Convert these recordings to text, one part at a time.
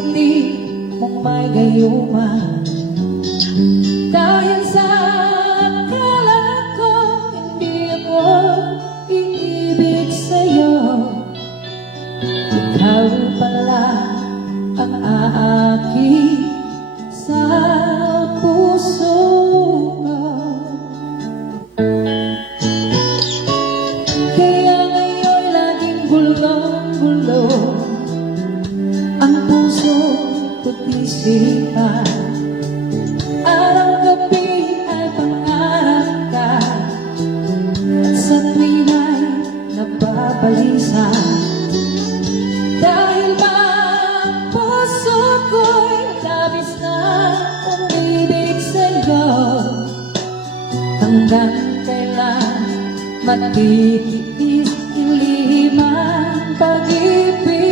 ngiti mong may gayuma Dahil sa isipan Araw-gabi ay pangarap ka At sa tuwin Dahil ba puso ko'y labis na umibig sa'yo? Hanggang kailan matitiis dilim ang pag-ibig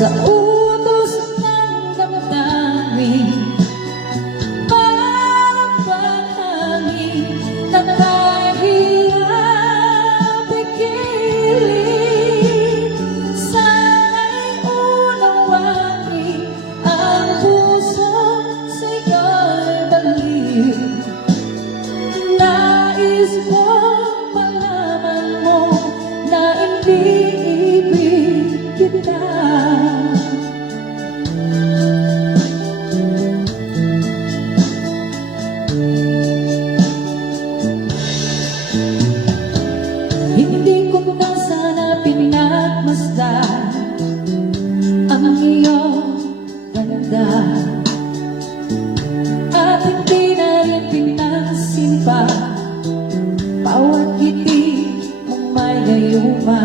sa utos ng damdamin? Parang pahangin na kahirap ikilin Sana'y unawain ang puso sa'yo'y baliw Nais ko malaman mo na hindi Hindi ko na sana pinagmasdan ang iyong ganda. At hindi na rin pinansin pa Bawat ngiti mong may gayuma